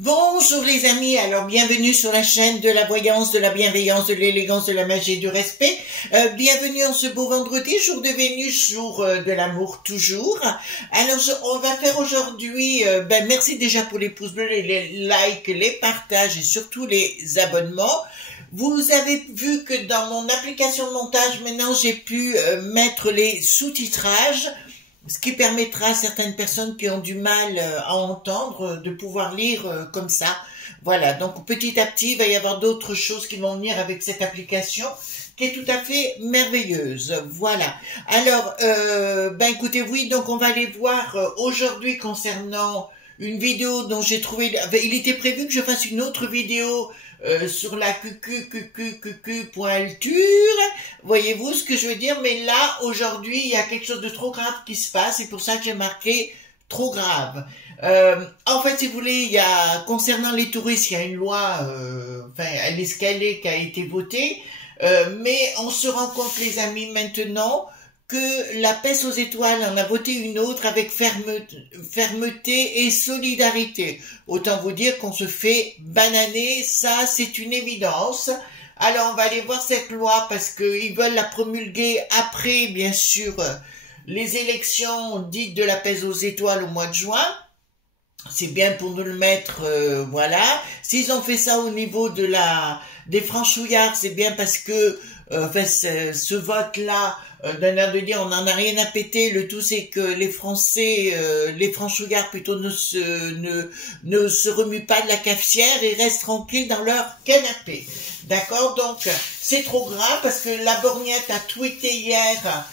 Bonjour les amis, alors bienvenue sur la chaîne de la voyance, de la bienveillance, de l'élégance, de la magie et du respect. Bienvenue en ce beau vendredi, jour de Vénus, jour de l'amour toujours. Alors on va faire aujourd'hui, merci déjà pour les pouces bleus, les likes, les partages et surtout les abonnements. Vous avez vu que dans mon application de montage, maintenant j'ai pu mettre les sous-titrages, ce qui permettra à certaines personnes qui ont du mal à entendre de pouvoir lire comme ça. Voilà, donc petit à petit, il va y avoir d'autres choses qui vont venir avec cette application qui est tout à fait merveilleuse. Voilà. Alors, écoutez, oui, donc on va aller voir aujourd'hui concernant une vidéo dont j'ai trouvé... Il était prévu que je fasse une autre vidéo sur la QQ.alture, voyez-vous ce que je veux dire, mais là, aujourd'hui, il y a quelque chose de trop grave qui se passe, c'est pour ça que j'ai marqué trop grave. En fait, si vous voulez, il y a, concernant les touristes, il y a une loi, à l'escalier qui a été votée, mais on se rend compte, les amis, maintenant, que la peste aux étoiles en a voté une autre avec fermeté et solidarité. Autant vous dire qu'on se fait bananer, ça c'est une évidence. Alors on va aller voir cette loi parce qu'ils veulent la promulguer après, bien sûr, les élections dites de la peste aux étoiles au mois de juin. C'est bien pour nous le mettre, voilà. S'ils ont fait ça au niveau de des franchouillards, c'est bien parce que ce vote-là, d'un air de dire on n'en a rien à péter, le tout c'est que les Français, les franchouillards plutôt ne se remuent pas de la cafetière et restent tranquilles dans leur canapé. D'accord? Donc c'est trop grave parce que la borgnette a tweeté hier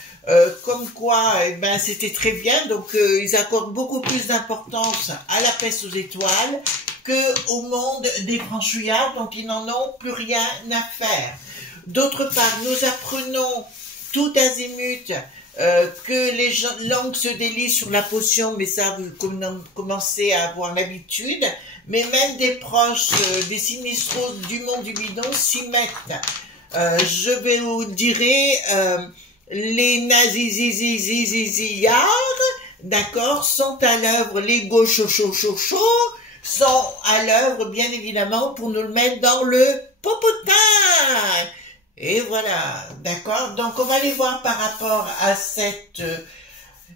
comme quoi c'était très bien, donc ils accordent beaucoup plus d'importance à la peste aux étoiles que au monde des franchouillards, donc ils n'en ont plus rien à faire. D'autre part, nous apprenons tout azimut que les langues se délient sur la potion, mais ça vous commencez à avoir l'habitude, mais même des proches des sinistros du monde du bidon s'y mettent. Je vais vous dire les nazizizizizizillards, d'accord, sont à l'œuvre, les gauchochochochos sont à l'œuvre, bien évidemment, pour nous le mettre dans le popotin. Et voilà, d'accord. Donc on va aller voir par rapport à cette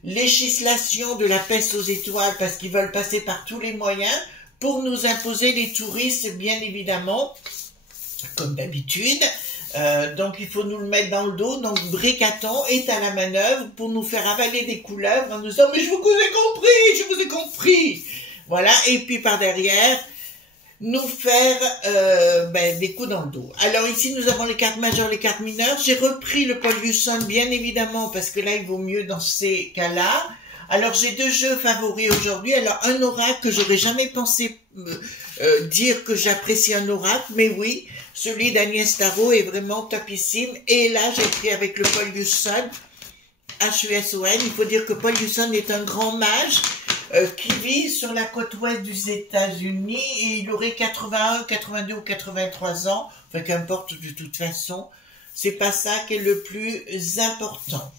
législation de la peste aux étoiles, parce qu'ils veulent passer par tous les moyens pour nous imposer les touristes, bien évidemment, comme d'habitude. Donc il faut nous le mettre dans le dos. Donc Bricaton est à la manœuvre pour nous faire avaler des couleuvres en nous disant mais je vous ai compris, je vous ai compris. Voilà, et puis par derrière nous faire des coups dans le dos. Alors ici nous avons les cartes majeures, les cartes mineures. J'ai repris le Paul Husson bien évidemment parce que là il vaut mieux dans ces cas-là. Alors j'ai deux jeux favoris aujourd'hui. Alors un oracle que j'aurais jamais pensé dire que j'apprécie un oracle, mais oui, celui d'Agnès Tarot est vraiment topissime. Et là j'ai pris avec le Paul Husson, H-U-S-O-N. Il faut dire que Paul Husson est un grand mage qui vit sur la côte ouest des États-Unis et il aurait 81, 82 ou 83 ans. Enfin qu'importe de toute façon, c'est pas ça qui est le plus important.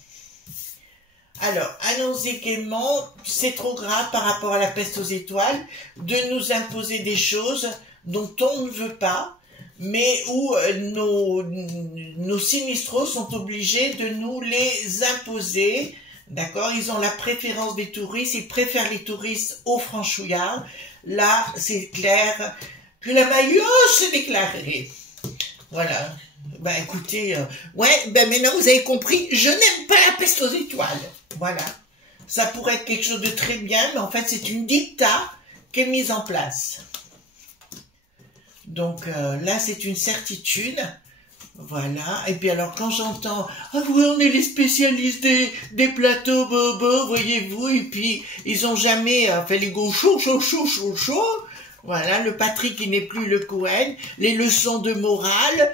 Alors, allons-y gaiement, c'est trop grave par rapport à la peste aux étoiles de nous imposer des choses dont on ne veut pas, mais où nos sinistros sont obligés de nous les imposer. D'accord? Ils ont la préférence des touristes, ils préfèrent les touristes aux franchouillards. Là, c'est clair que la maillot s'est déclarée. Voilà. Écoutez, maintenant vous avez compris, je n'aime pas la peste aux étoiles. Voilà. Ça pourrait être quelque chose de très bien, mais en fait, c'est une dicta qui est mise en place. Donc là, c'est une certitude. Voilà. Et puis alors quand j'entends « Ah oui, on est les spécialistes des plateaux bobo, voyez-vous » et puis ils ont jamais fait les go chaud, chaud, chaud, chaud, chaud. Voilà, le Patrick qui n'est plus le Cohen, les leçons de morale,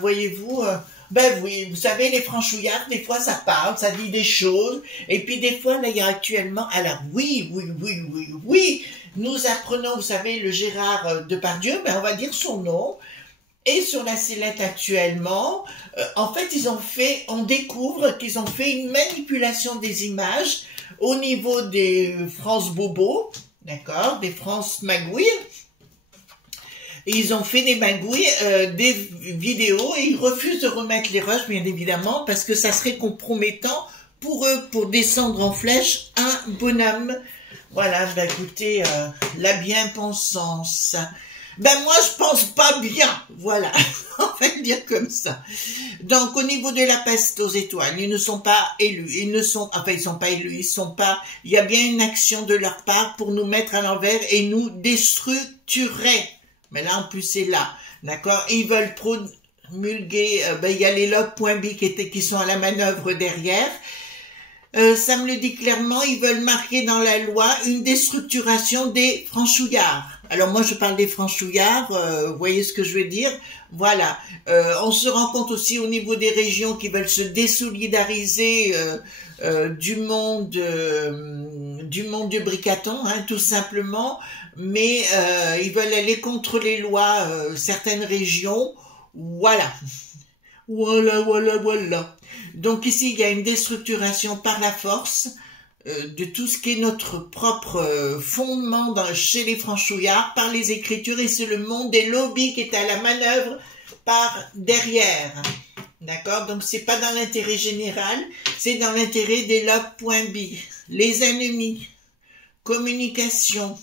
voyez-vous. Ben oui, vous savez, les franchouillards, des fois ça parle, ça dit des choses, et puis des fois, là, il y a actuellement, alors oui, oui, oui, oui, oui, nous apprenons, vous savez, le Gérard Depardieu, ben on va dire son nom, et sur la sellette actuellement, en fait, on découvre qu'ils ont fait une manipulation des images au niveau des France Bobo, d'accord, des France Magouilles, et ils ont fait des magouilles, des vidéos, et ils refusent de remettre les rushs, bien évidemment, parce que ça serait compromettant pour eux, pour descendre en flèche un bonhomme. Voilà, bah écoutez, la bien-pensance. Ben moi, je pense pas bien, voilà, on va le dire comme ça. Donc, au niveau de la peste aux étoiles, ils ne sont pas élus, ils sont pas élus, il y a bien une action de leur part pour nous mettre à l'envers et nous déstructurer. Mais là, en plus, c'est là, d'accord? Ils veulent promulguer, il y a les logs.b qui sont à la manœuvre derrière. Ça me le dit clairement, ils veulent marquer dans la loi une déstructuration des franchouillards. Alors moi, je parle des franchouillards, vous voyez ce que je veux dire? Voilà. On se rend compte aussi au niveau des régions qui veulent se désolidariser du monde du bricaton, hein, tout simplement, mais ils veulent aller contre les lois certaines régions, voilà. Voilà, voilà, voilà. Donc ici, il y a une déstructuration par la force de tout ce qui est notre propre fondement chez les franchouillards, par les écritures, et c'est le monde des lobbies qui est à la manœuvre par derrière. D'accord? Donc c'est pas dans l'intérêt général, c'est dans l'intérêt des lobs.b. Les ennemis, communication.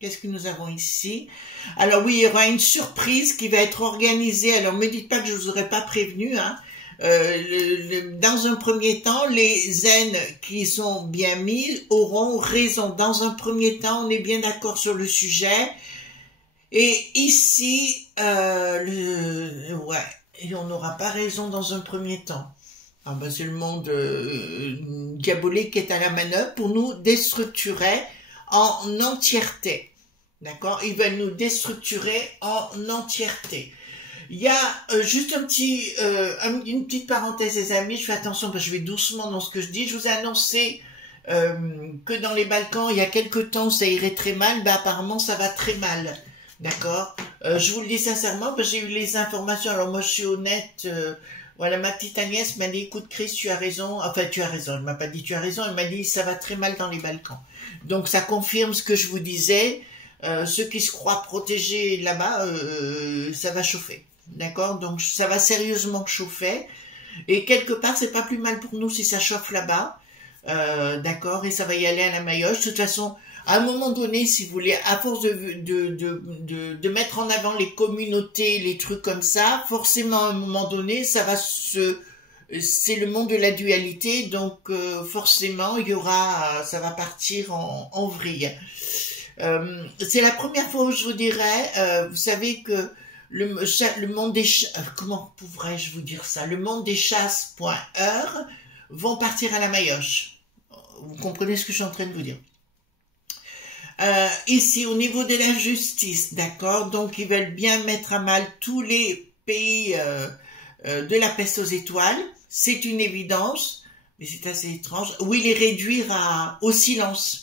Qu'est-ce que nous avons ici? Alors oui, il y aura une surprise qui va être organisée. Alors, me dites pas que je vous aurais pas prévenu, hein. Dans un premier temps, les zen qui sont bien mis auront raison. Dans un premier temps, on est bien d'accord sur le sujet. Et ici, ouais, et on n'aura pas raison dans un premier temps. Ah ben, c'est le monde diabolique qui est à la manœuvre pour nous déstructurer en entièreté. D'accord? Ils veulent nous déstructurer en entièreté. Il y a juste une petite parenthèse, les amis. Je fais attention parce que je vais doucement dans ce que je dis. Je vous ai annoncé que dans les Balkans, il y a quelque temps, ça irait très mal. Ben, apparemment, ça va très mal. D'accord? Je vous le dis sincèrement parce que j'ai eu les informations. Alors moi, je suis honnête. Voilà, ma petite Agnès m'a dit, écoute Chris, tu as raison. Enfin, tu as raison. Elle m'a pas dit tu as raison. Elle m'a dit, ça va très mal dans les Balkans. Donc, ça confirme ce que je vous disais. Ceux qui se croient protégés là-bas, ça va chauffer. D'accord? Donc, ça va sérieusement chauffer. Et quelque part, c'est pas plus mal pour nous si ça chauffe là-bas. D'accord? Et ça va y aller à la maillotche. De toute façon, à un moment donné, si vous voulez, à force de mettre en avant les communautés, les trucs comme ça, forcément, à un moment donné, ça va c'est le monde de la dualité. Donc, forcément, ça va partir en vrille. C'est la première fois où je vous dirais, vous savez que le monde des comment pourrais-je vous dire ça? Le monde des chasses.heure vont partir à la maillotche. Vous comprenez ce que je suis en train de vous dire? Ici, au niveau de la justice, d'accord? Donc, ils veulent bien mettre à mal tous les pays de la peste aux étoiles. C'est une évidence, mais c'est assez étrange. Oui, les réduire au silence.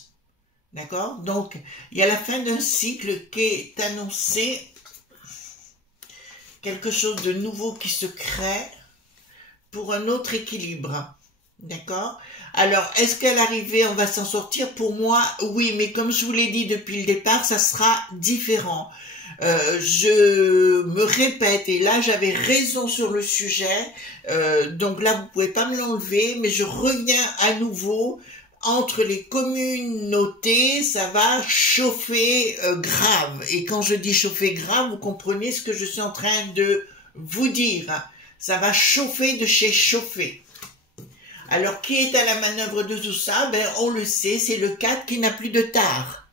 D'accord? Donc, il y a la fin d'un cycle qui est annoncé, quelque chose de nouveau qui se crée pour un autre équilibre. D'accord? Alors, est-ce qu'à l'arrivée, on va s'en sortir? Pour moi, oui, mais comme je vous l'ai dit depuis le départ, ça sera différent. Je me répète, et là, j'avais raison sur le sujet, donc là, vous pouvez pas me l'enlever, mais je reviens à nouveau. Entre les communautés, ça va chauffer grave. Et quand je dis chauffer grave, vous comprenez ce que je suis en train de vous dire. Ça va chauffer de chez chauffer. Alors, qui est à la manœuvre de tout ça? Ben, on le sait, c'est le 4 qui n'a plus de tard.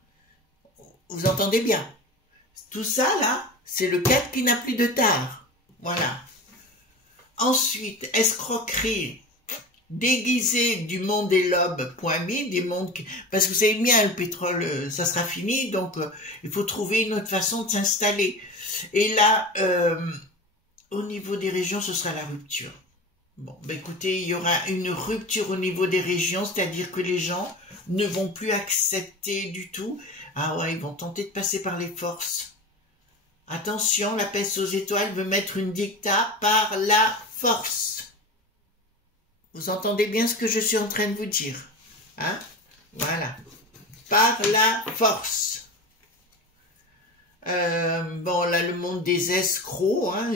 Vous entendez bien? Tout ça, là, c'est le 4 qui n'a plus de tard. Voilà. Ensuite, escroquerie déguisée du monde des lobes.me, des mondes parce que vous savez bien, le pétrole, ça sera fini, donc il faut trouver une autre façon de s'installer. Et là, au niveau des régions, ce sera la rupture. Bon, ben écoutez, il y aura une rupture au niveau des régions, c'est-à-dire que les gens ne vont plus accepter du tout. Ah ouais, ils vont tenter de passer par les forces. Attention, la peste aux étoiles veut mettre une dictat par la force. Vous entendez bien ce que je suis en train de vous dire, hein? Voilà. Par la force. Bon, là, le monde des escrocs, hein,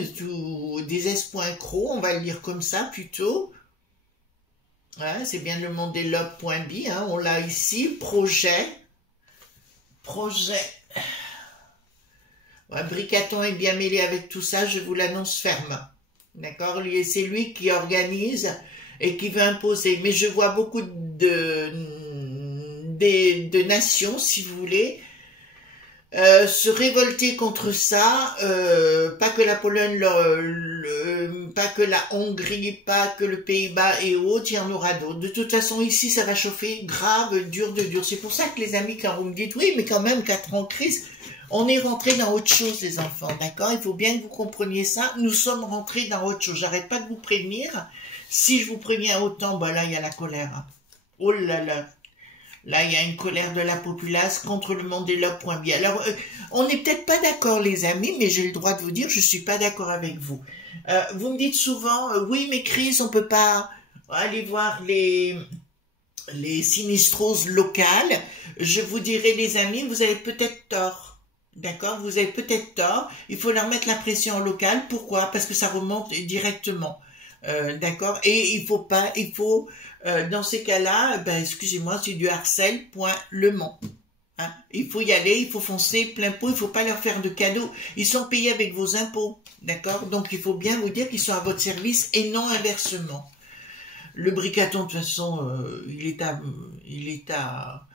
des es.cro, on va le lire comme ça plutôt. Ouais, c'est bien le monde des lobes.bi, hein, on l'a ici. Projet. Ouais, Bricaton est bien mêlé avec tout ça, je vous l'annonce ferme. D'accord? C'est lui qui organise et qui veut imposer. Mais je vois beaucoup de nations, si vous voulez, se révolter contre ça, pas que la Pologne, pas que la Hongrie, pas que le Pays-Bas et autres, il y en aura d'autres. De toute façon, ici, ça va chauffer grave, dur de dur. C'est pour ça que les amis, quand vous me dites, oui, mais quand même, 4 ans de crise, on est rentré dans autre chose, les enfants, d'accord? Il faut bien que vous compreniez ça. Nous sommes rentrés dans autre chose. J'arrête pas de vous prévenir. Si je vous préviens autant, bah là, il y a la colère. Oh là là. Là, il y a une colère de la populace contre le monde des lobes.bi. Alors, on n'est peut-être pas d'accord, les amis, mais j'ai le droit de vous dire, je suis pas d'accord avec vous. Vous me dites souvent, oui, mais Chris, on peut pas aller voir les sinistroses locales. Je vous dirai, les amis, vous avez peut-être tort. D'accord? Vous avez peut-être tort. Il faut leur mettre la pression locale. Pourquoi? Parce que ça remonte directement. D'accord? Et il faut dans ces cas-là, ben, excusez-moi, c'est du harcèle.lemont. Hein? Il faut y aller, il faut foncer plein pot, il faut pas leur faire de cadeaux. Ils sont payés avec vos impôts. D'accord? Donc, il faut bien vous dire qu'ils sont à votre service et non inversement. Le Bricaton, de toute façon, il est à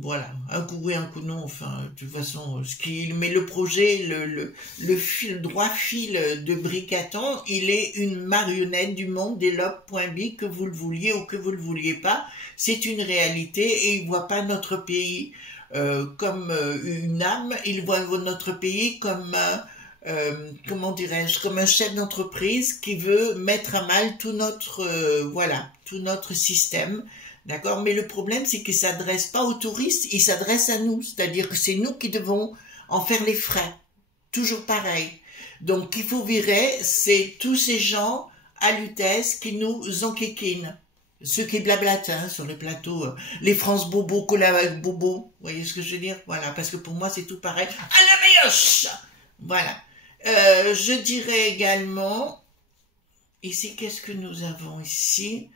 voilà, un coup oui, un coup non, enfin, de toute façon, mais le projet, le droit fil de Bricaton, il est une marionnette du monde des lobes.bi, que vous le vouliez ou que vous le vouliez pas, c'est une réalité, et il voit pas notre pays comme une âme, il voit notre pays comme comment dirais-je, comme un chef d'entreprise qui veut mettre à mal tout notre voilà, tout notre système. D'accord? Mais le problème, c'est qu'il ne s'adresse pas aux touristes, il s'adresse à nous. C'est-à-dire que c'est nous qui devons en faire les frais. Toujours pareil. Donc, qu'il faut virer, c'est tous ces gens à l'UTES qui nous enquiquinent. Ceux qui blablatent hein, sur le plateau. Les France Bobo, Cola Bobo. Vous voyez ce que je veux dire? Voilà, parce que pour moi, c'est tout pareil. À la meilleure. Voilà. Je dirais également, ici, qu'est-ce que nous avons ici?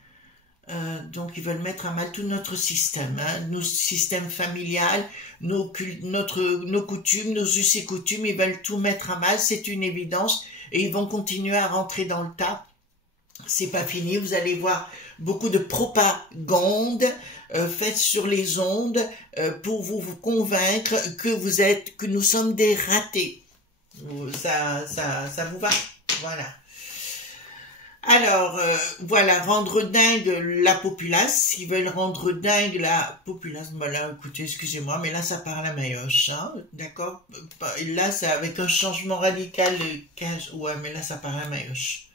Donc ils veulent mettre à mal tout notre système, hein, nos systèmes familial, nos coutumes, nos us et coutumes, ils veulent tout mettre à mal, c'est une évidence, et ils vont continuer à rentrer dans le tas. C'est pas fini, vous allez voir beaucoup de propagande faite sur les ondes pour vous convaincre que nous sommes des ratés. Ça vous va? Voilà. Alors, voilà, rendre dingue la populace, ils veulent rendre dingue la populace, voilà, écoutez, excusez-moi, mais là, ça part à la maillotche, hein, d'accord? Là, c'est avec un changement radical, ouais, mais là, ça part à la maillotche.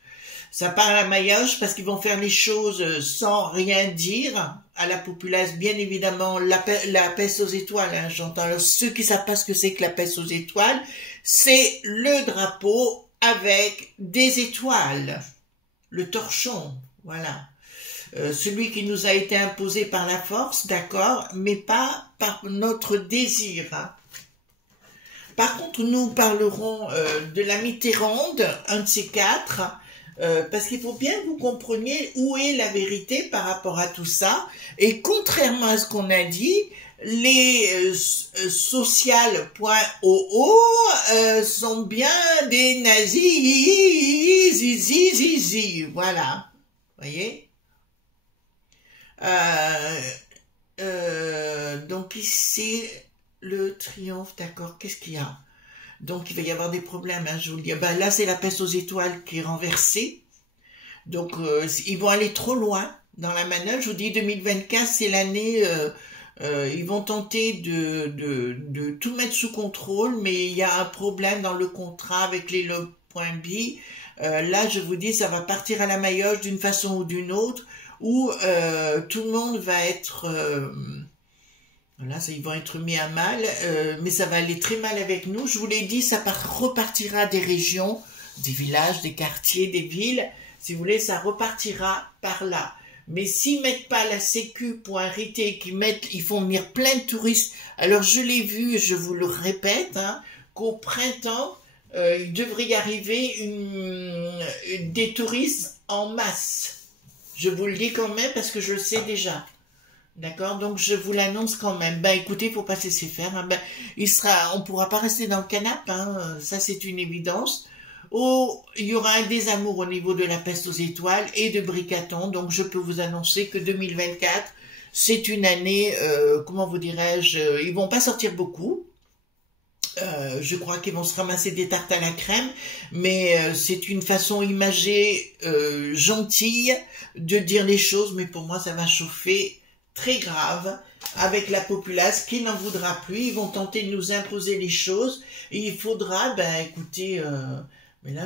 Ça part à la maillotche parce qu'ils vont faire les choses sans rien dire à la populace, bien évidemment, la peste aux étoiles, hein, j'entends. Alors, ceux qui savent pas ce que c'est que la peste aux étoiles, c'est le drapeau avec des étoiles. Le torchon, voilà. Celui qui nous a été imposé par la force, d'accord, mais pas par notre désir. Hein. Par contre, nous parlerons de la Mitterrande, un de ces quatre, parce qu'il faut bien que vous compreniez où est la vérité par rapport à tout ça. Et contrairement à ce qu'on a dit, les social.oo sont bien des nazis, zizi, voilà, voyez. Donc ici le triomphe, d'accord. Qu'est-ce qu'il y a? Donc il va y avoir des problèmes, hein, je vous le dis. Ben, là c'est la peste aux étoiles qui est renversée. Donc, ils vont aller trop loin dans la manœuvre. Je vous dis, 2024, c'est l'année... ils vont tenter de tout mettre sous contrôle, mais il y a un problème dans le contrat avec les lob.bi. Là, je vous dis, ça va partir à la maillotche d'une façon ou d'une autre, où tout le monde va être... Là, ils vont être mis à mal, mais ça va aller très mal avec nous. Je vous l'ai dit, ça repartira des régions, des villages, des quartiers, des villes. Si vous voulez, ça repartira par là. Mais s'ils mettent pas la sécu pour arrêter, ils font venir plein de touristes. Alors, je l'ai vu, je vous le répète, hein, qu'au printemps, il devrait y arriver des touristes en masse. Je vous le dis quand même parce que je le sais déjà. D'accord, donc je vous l'annonce quand même. Ben écoutez, faut pas se laisser faire. Hein. Ben, on pourra pas rester dans le canapé. Hein. Ça c'est une évidence. Oh, il y aura un désamour au niveau de la peste aux étoiles et de Bricaton. Donc je peux vous annoncer que 2024, c'est une année, comment vous dirais-je, ils vont pas sortir beaucoup. Je crois qu'ils vont se ramasser des tartes à la crème, mais c'est une façon imagée, gentille de dire les choses. Mais pour moi, ça va chauffer très grave avec la populace qui n'en voudra plus. Ils vont tenter de nous imposer les choses et il faudra, ben écoutez, mais là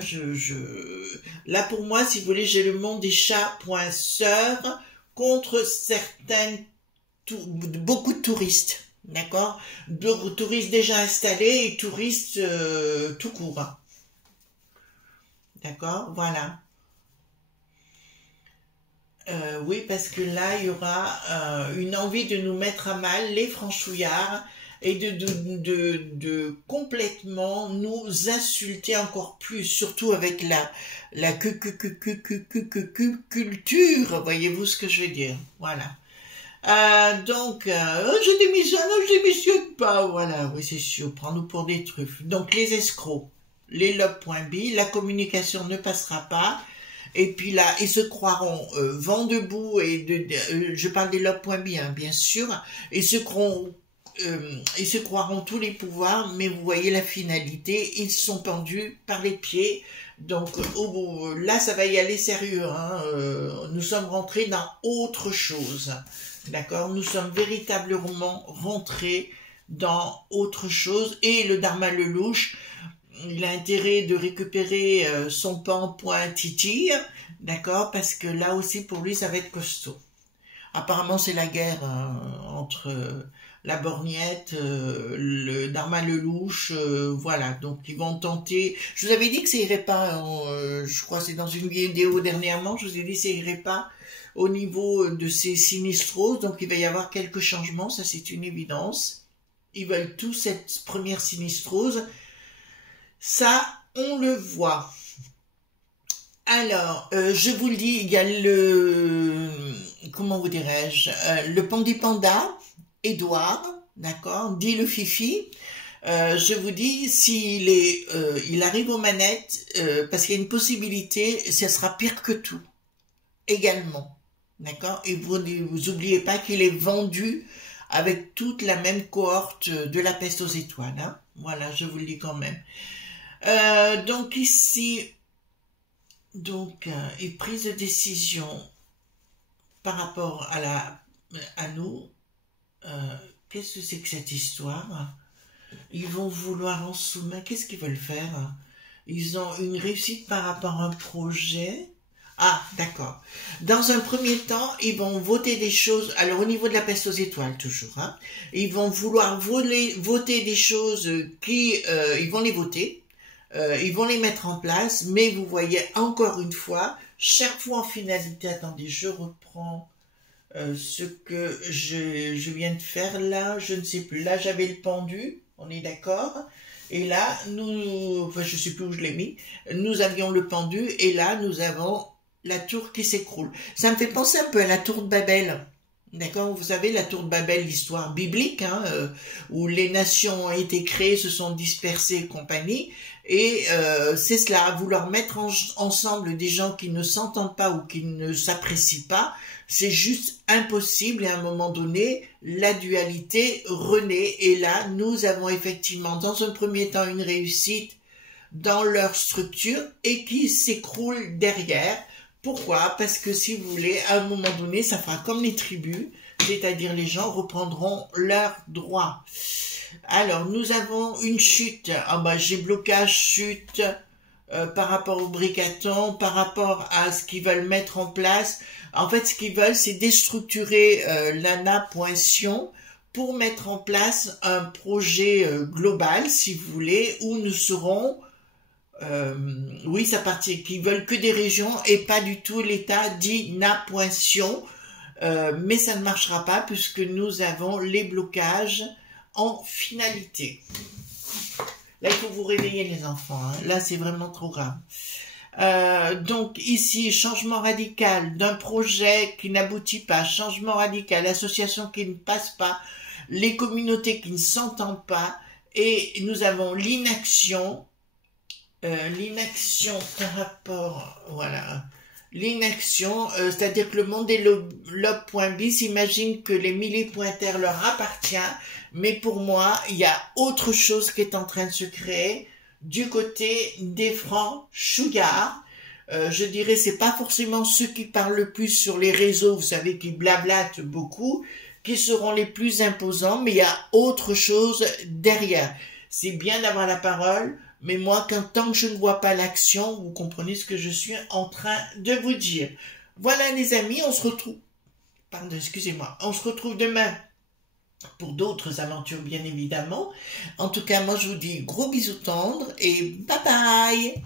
là pour moi, si vous voulez, j'ai le monde des chats.sœur contre beaucoup de touristes, d'accord, de touristes déjà installés et touristes tout court, d'accord, voilà. Oui, parce que là, il y aura une envie de nous mettre à mal, les franchouillards, et de complètement nous insulter encore plus, surtout avec la culture, voyez-vous ce que je veux dire, voilà. Donc, je démissionne pas, voilà, oui, c'est sûr, prends-nous pour des truffes. Donc, les escrocs, les lob.bi, la communication ne passera pas. Et puis là, ils se croiront vent debout je parle des lob.bi, hein, bien sûr. Ils se croiront tous les pouvoirs, mais vous voyez la finalité, ils sont pendus par les pieds. Donc là, ça va y aller sérieux. Hein, nous sommes rentrés dans autre chose, d'accord. Nous sommes véritablement rentrés dans autre chose. Et le Dharma Lelouch, il a intérêt de récupérer son pan.titi, d'accord, parce que là aussi pour lui ça va être costaud. Apparemment c'est la guerre entre la borgnette, le Dharma Lelouch, voilà, donc ils vont tenter. Je vous avais dit que ça irait pas, je crois que c'est dans une vidéo dernièrement, je vous ai dit que ça irait pas au niveau de ces sinistroses, donc il va y avoir quelques changements, ça c'est une évidence. Ils veulent tous cette première sinistrose. Ça, on le voit. Alors, je vous le dis, il y a comment vous dirais-je, le Pandipanda, Édouard, d'accord, dit le Fifi. Je vous dis, il arrive aux manettes, parce qu'il y a une possibilité, ça sera pire que tout, également, d'accord. Et vous oubliez pas qu'il est vendu avec toute la même cohorte de la peste aux étoiles, hein. Voilà, je vous le dis quand même. Donc ici, une prise de décision par rapport à nous. Qu'est-ce que c'est que cette histoire? Ils vont vouloir en soumettre. Qu'est-ce qu'ils veulent faire? Ils ont une réussite par rapport à un projet. Ah, d'accord. Dans un premier temps, ils vont voter des choses. Alors, au niveau de la peste aux étoiles, toujours, hein, ils vont vouloir voter des choses ils vont les voter. Ils vont les mettre en place, mais vous voyez encore une fois, chaque fois en finalité, attendez, je reprends ce que je viens de faire là, je ne sais plus, là j'avais le pendu, on est d'accord, et là, enfin je ne sais plus où je l'ai mis, nous avions le pendu, et là nous avons la tour qui s'écroule. Ça me fait penser un peu à la tour de Babel. D'accord, vous savez, la tour de Babel, l'histoire biblique, hein, où les nations ont été créées, se sont dispersées et compagnie, et c'est cela, vouloir mettre ensemble des gens qui ne s'entendent pas ou qui ne s'apprécient pas, c'est juste impossible, et à un moment donné, la dualité renaît, et là, nous avons effectivement, dans un premier temps, une réussite dans leur structure, et qui s'écroule derrière, Pourquoi? Parce que si vous voulez, à un moment donné, ça fera comme les tribus, c'est-à-dire les gens reprendront leurs droits. Alors, nous avons une chute. Ah bah, j'ai blocage, chute par rapport au bricaton, par rapport à ce qu'ils veulent mettre en place. En fait, ce qu'ils veulent, c'est déstructurer l'ANA.sion pour mettre en place un projet global, si vous voulez, où nous serons... oui, ça partit, qui veulent que des régions et pas du tout l'État dit na.sion, mais ça ne marchera pas puisque nous avons les blocages en finalité. Là, il faut vous réveiller les enfants, hein. Là, c'est vraiment trop grave. Donc ici, changement radical d'un projet qui n'aboutit pas, changement radical, association qui ne passe pas, les communautés qui ne s'entendent pas, et nous avons l'inaction, par rapport, voilà, l'inaction, c'est-à-dire que le monde développe.bis imagine que les millipointaires leur appartient, mais pour moi, il y a autre chose qui est en train de se créer du côté des francs Sugar. Je dirais, c'est pas forcément ceux qui parlent le plus sur les réseaux, vous savez, qui blablatent beaucoup, qui seront les plus imposants, mais il y a autre chose derrière. C'est bien d'avoir la parole, mais moi, tant que je ne vois pas l'action, vous comprenez ce que je suis en train de vous dire. Voilà les amis, on se retrouve, pardon, excusez-moi, on se retrouve demain pour d'autres aventures, bien évidemment. En tout cas, moi, je vous dis gros bisous tendres et bye bye.